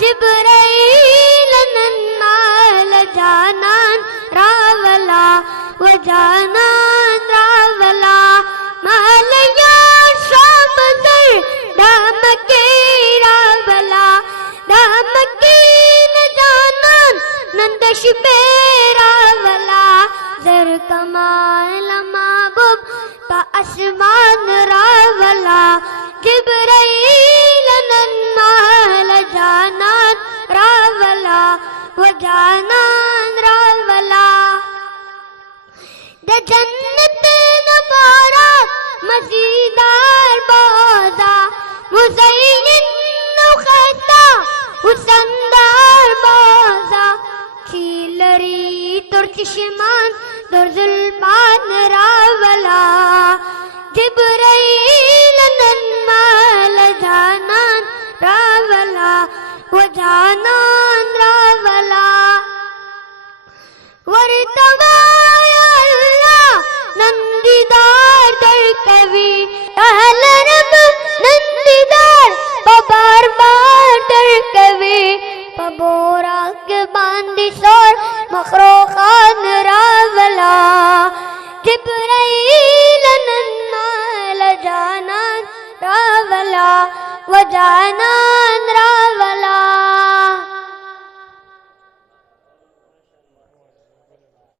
जिब्राईल नन्माल जानान रावला व जानान रावला मालया शाम सर धमके रावला धमके न जानान नंदश रावला जर कमाल महबूब का आसमान रावला जिब्राईल नन्माल जानान रावला व जानान रावला द जन्नत नबारा मज़ीदार बाज़ा मुज़य्यन नुखता हुसनदार बाज़ा खिलरी तुर्चशमान दुर्जुल्पान रावला जिब्राईल नन्माल जानान रावला व जानान रावला वरतवाया अल्लाह नंदीदार दर कवि अहल रब नंदीदार बार बार दर कवि पबोरा के बांदी सोर मखरोखान रावला जिब्राईल नन्माल जानान रावला व जानान रावला